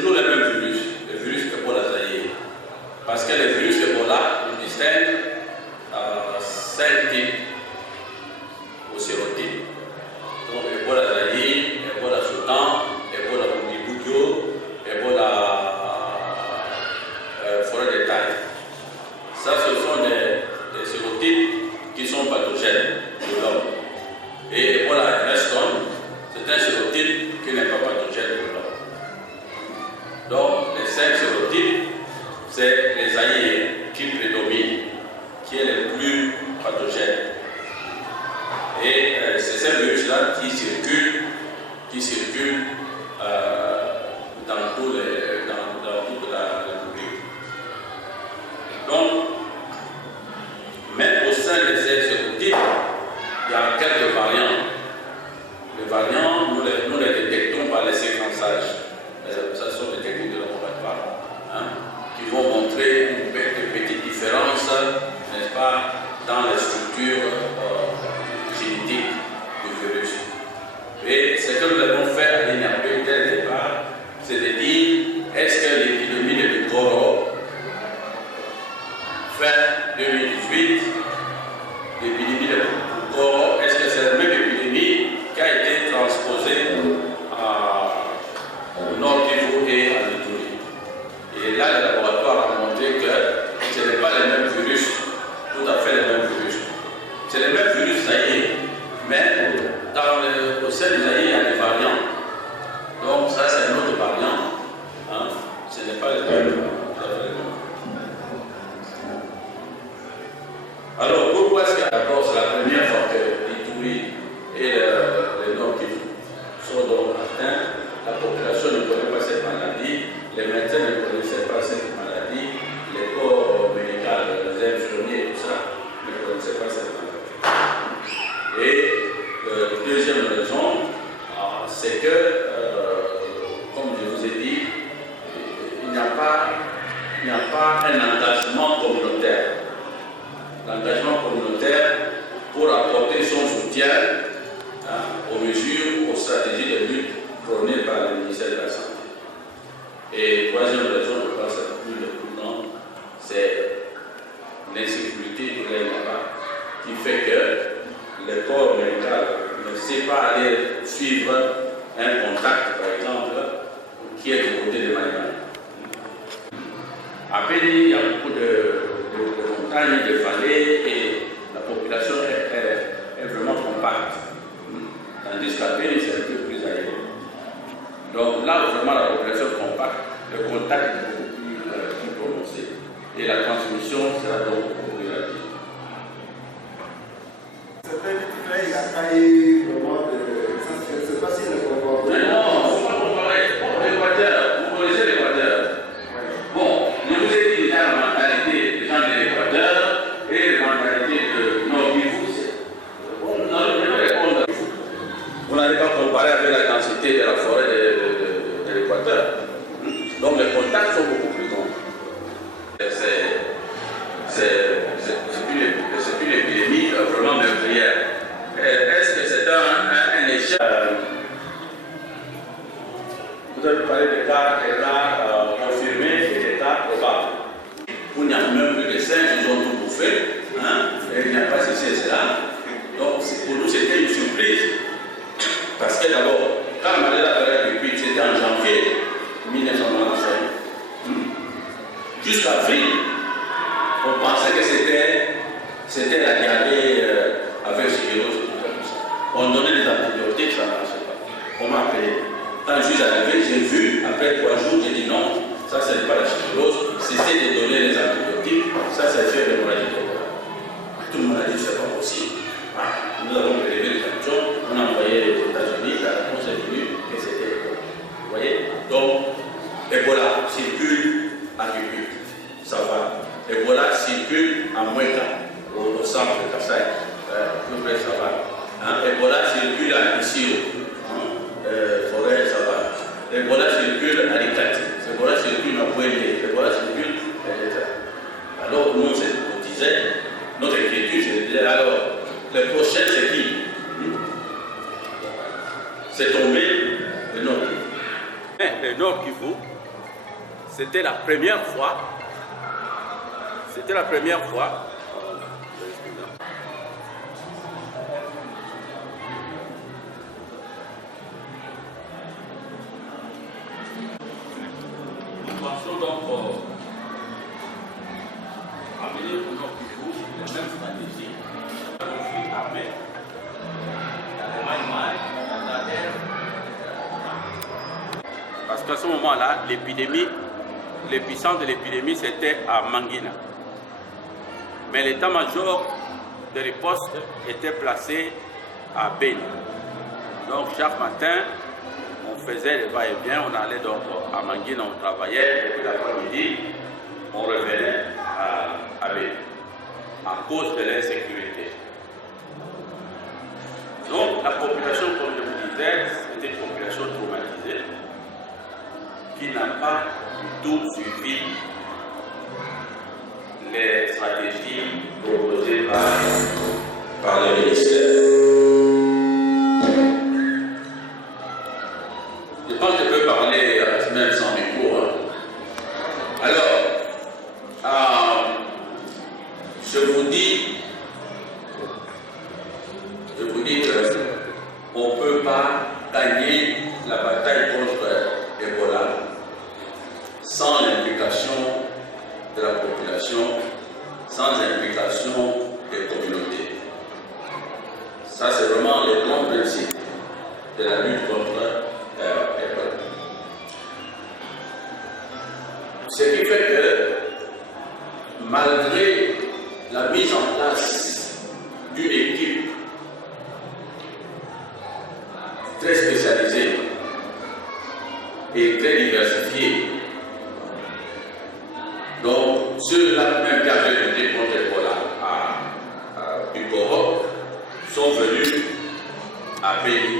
toujours le même virus, le virus Ebola Zaïre. Parce que le virus Ebola, on distingue 5 types au sérotype. Donc Ebola Zaïre, Ebola Soudan, Ebola Boudibudio, Ebola forêt de taille. Ça, ce sont des sérotypes qui sont pathogènes de l'homme. Et Ebola Reston, c'est un sérotype qui n'est pas pathogène de l'homme. Donc, les 5 sérotypes, c'est les Zaïre qui prédominent, qui est le plus pathogène. Et c'est ce virus-là qui circule dans toute la République. Donc, même au sein de ces sérotypes, il y a quelques variants. Les variants, nous les détectons par les séquençages. Ça sont des techniques de laboratoire qui vont montrer une petite différence, n'est-ce pas, dans la structure génétique du virus. Et ce que nous avons fait à l'INRP dès le départ, c'est de dire, est-ce que l'épidémie de Goro, fin 2018, l'épidémie de Goro, est-ce que c'est la même épidémie qui a été transposée au Nord Kivu et à l'Ituri? Et là, le laboratoire a montré que ce n'est pas le même virus, tout à fait le même virus. C'est le même virus Zaïre, mais au sein du Zaïre, il y a des variants. Donc ça, c'est un autre variant. Ce n'est pas le même. Alors, pourquoi est-ce que d'abord c'est la première fois que l'Ituri et le Nord Kivu sont donc atteints? La population ne connaît pas cette maladie, les médecins ne connaissaient pas cette maladie, les corps médicaux, les infirmiers et tout ça ne connaissaient pas cette maladie. Et la deuxième raison, c'est que, comme je vous ai dit, il n'y a pas un engagement communautaire. L'engagement communautaire pour apporter son soutien aux mesures, aux stratégies de lutte prônées par le ministère de la Santé. Et troisième raison, je pense que le plus grand, c'est l'insécurité qui règne là-bas, qui fait que le corps médical ne sait pas aller suivre un contact, par exemple, qui est du côté de Maïma. À Béni, il y a beaucoup de montagnes, de vallées, et la population est vraiment compacte. Tandis qu'à Béni, c'est un peu plus aéré. Donc là où vraiment la population est compacte, le contact est beaucoup plus prononcé. Et la transmission sera donc beaucoup plus rapide. C'est vrai qu'il n'y a pas eu vraiment de. C'est pas si le comportement. Non, on ne peut pas comparer. L'Équateur, vous connaissez l'Équateur. Bon, je vous ai dit déjà la mentalité des gens de l'Équateur et la mentalité de Nord Kivu. Vous n'allez pas comparer avec la densité de la forêt de l'Équateur. Donc les contacts sont beaucoup plus grands. C'est une épidémie vraiment meurtrière. Est-ce que c'est un échec? Vous avez parlé des cas confirmés et des cas probables. Vous n'y avez même plus de singes, ils ont tout bouffé. Et il n'y a pas ceci et cela. Donc pour nous, c'était une surprise. Parce que d'abord, quand la maladie a apparu depuis, c'était en janvier 1995. Jusqu'à avril, on pensait que c'était la diarrhée avec sclérose et tout ça. On donnait des antibiotiques, ça ne marchait pas. On m'a appelé. Quand je suis arrivé, j'ai vu, après 3 jours, j'ai dit non, ça ce n'est pas la sclérose, cessez de donner les antibiotiques, ça c'est fait de l'hémorragie. Tout le monde a dit c'est pas possible. Nous avons prélevé les sanctions, on a envoyé aux États-Unis, la réponse est venue et c'était Ebola. Vous voyez? Donc, Ebola circule à Dubuque, ça va. Ebola circule à Moueka, au centre de Kassai, tout près, ça va. Ebola circule à Issio, forêt, ça va. Ebola circule à Likati, Ebola circule à Bouélé, Ebola circule, etc. Alors, nous, on se disait, notre inquiétude, je disais, alors, le prochain, c'est qui? C'est tombé le Nord Kivu. Le Nord Kivu c'était la première fois. C'était la première fois. Nous pensons donc amener au nord du jour la même stratégie. Le conflit armé, parce qu'à ce moment-là, l'épicentre de l'épidémie, c'était à Mangina. Mais l'état-major de riposte était placé à Beni. Donc chaque matin, on faisait les va-et-vient, on allait donc à Mangina, on travaillait, et puis l'après-midi, on revenait à Beni, à cause de l'insécurité. Donc la population, comme je vous disais, c'était une population traumatisée, qui n'a pas du tout suivi les stratégies proposées par le ministère. Je pense que je peux parler même sans micro. Alors, je vous dis qu'on ne peut pas gagner la bataille contre Ebola sans l'implication de la population, sans l'implication des communautés. Ça, c'est vraiment le grand principe de la lutte contre Ebola. Ce qui fait que, malgré la mise en place d'une équipe très spécialisée et très diversifiée, donc ceux-là même qui avaient lutté contre Ebola du Coroc sont venus à Beni.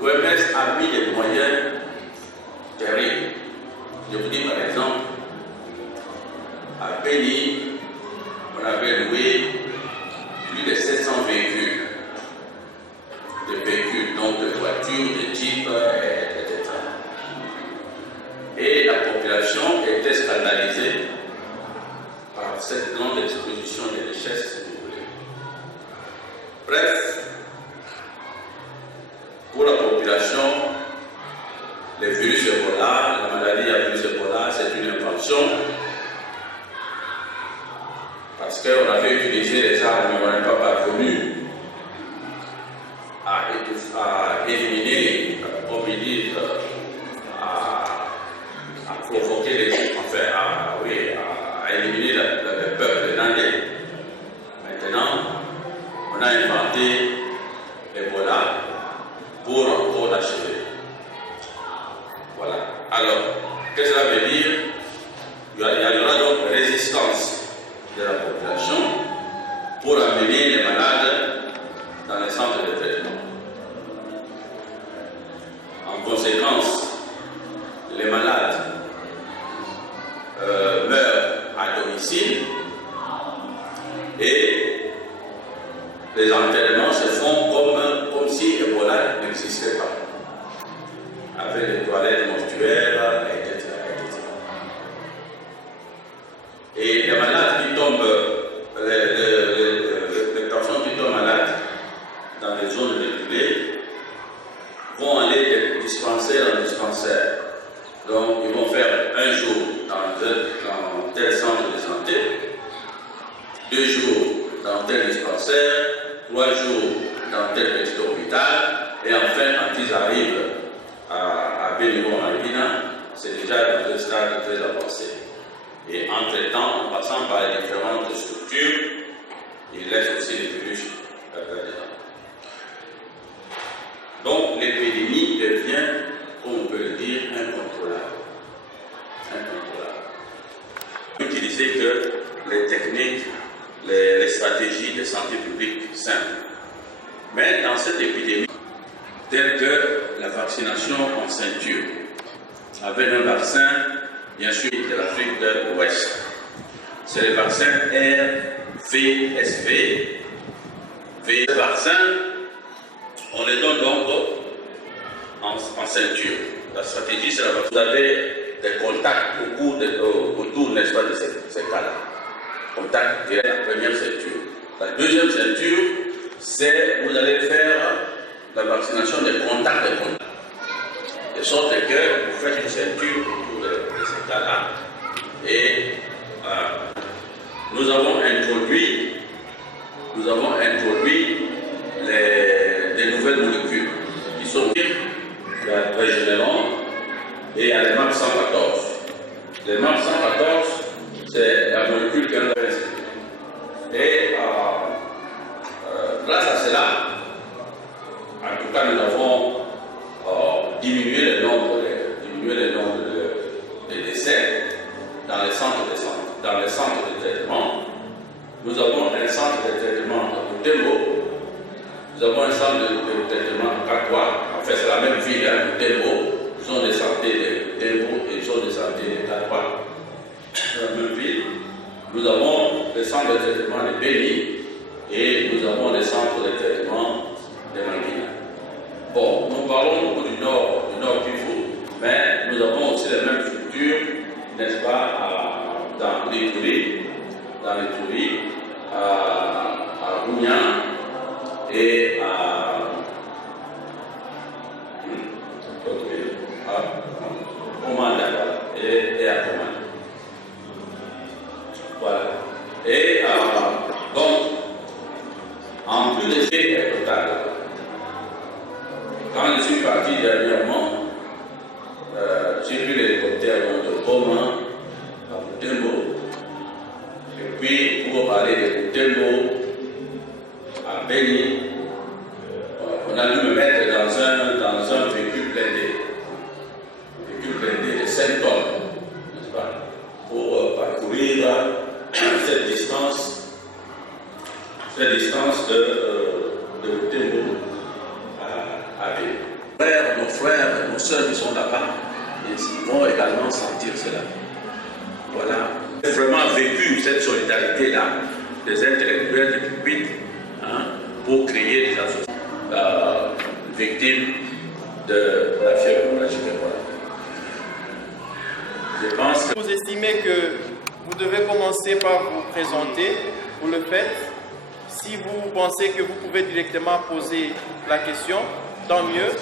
L'OMS a mis des moyens terribles. Je vous dis par exemple, à Beni, on avait loué plus de 700 véhicules. De véhicules, donc de voitures, de jeeps, etc. Et la population était scandalisée par cette grande exposition des richesses, si vous voulez. Bref, pour la population, le virus Ebola, la maladie à virus Ebola, c'est une invention parce qu'on avait utilisé les armes, mais on n'est pas parvenu à éliminer, comme ils disent, à provoquer à éliminer le peuple nandais. Maintenant, on a inventé Ebola pour encore l'achever. Voilà. Alors, qu'est-ce que ça veut dire? Il y aura donc une résistance de la population pour amener les malades dans les centres de traitement. En conséquence, les malades meurent à domicile et les enterrements se font comme si Ebola n'existait pas, avec les toilettes mortuaires, etc. Et les malades qui tombent, les personnes qui tombent malades dans les zones reculées vont aller de dispensaire en dispensaire. Donc, ils vont faire un jour dans tel centre de santé, 2 jours dans tel dispensaire, 3 jours dans tel petit hôpital, et enfin, quand ils arrivent à Beni-Mangina, c'est déjà dans un stade très avancé. Et entre-temps, en passant par les différentes structures, ils laissent aussi les virus là-dedans. Donc, l'épidémie devient, comme on peut le dire, incontrôlable. Utiliser que les techniques, les stratégies de santé publique simples. Mais dans cette épidémie, telle que la vaccination en ceinture, avec un vaccin, bien sûr, de l'Afrique de l'Ouest. C'est le vaccin RVSV. Ce vaccin, on les donne donc en ceinture. La stratégie, c'est la vaccination. Vous avez des contacts autour, n'est-ce pas, de ces cas-là. Contact direct, la première ceinture. La deuxième ceinture, c'est vous allez faire la vaccination des contacts. De sorte que vous faites une ceinture autour de ces cas-là. Et nous avons introduit des nouvelles molécules qui sont la Régénéron et il y a les MAP 114. Les MAP 114, c'est la molécule que nous avons inscrite. Et grâce à cela, en tout cas, nous avons diminué le nombre de décès dans les centres de santé. Dans les centres de traitement, nous avons un centre de traitement à Butembo, nous avons un centre de traitement à Kakwa, en fait c'est la même ville, à Butembo, zone de santé de Butembo et zone de santé de Kakwa, la même ville. Nous avons le centre de traitement de Béni et nous avons le centre de traitement de Mangina. Bon, nous parlons beaucoup du Nord Kivu, mais nous avons aussi les mêmes structures, n'est-ce pas, dans les Touris, à Gounia et à Komanda et à Komanda. Voilà. Et donc, en plus de ces total, quand je suis parti dernièrement, j'ai vu l'hélicoptère de Goma à Butembo. Et puis, pour aller de Butembo à Béni, on a dû me mettre dans un véhicule blindé de 5 tonnes, n'est-ce pas, pour parcourir cette distance de Butembo à Béni. Nos frères, nos soeurs qui sont là-bas, ils vont également sentir cela. Voilà. J'ai vraiment vécu cette solidarité-là des intellectuels du public pour créer des associations victimes de la fièvre hémorragique. Je pense que vous estimez que vous devez commencer par vous présenter, vous le faites. Si vous pensez que vous pouvez directement poser la question, tant mieux.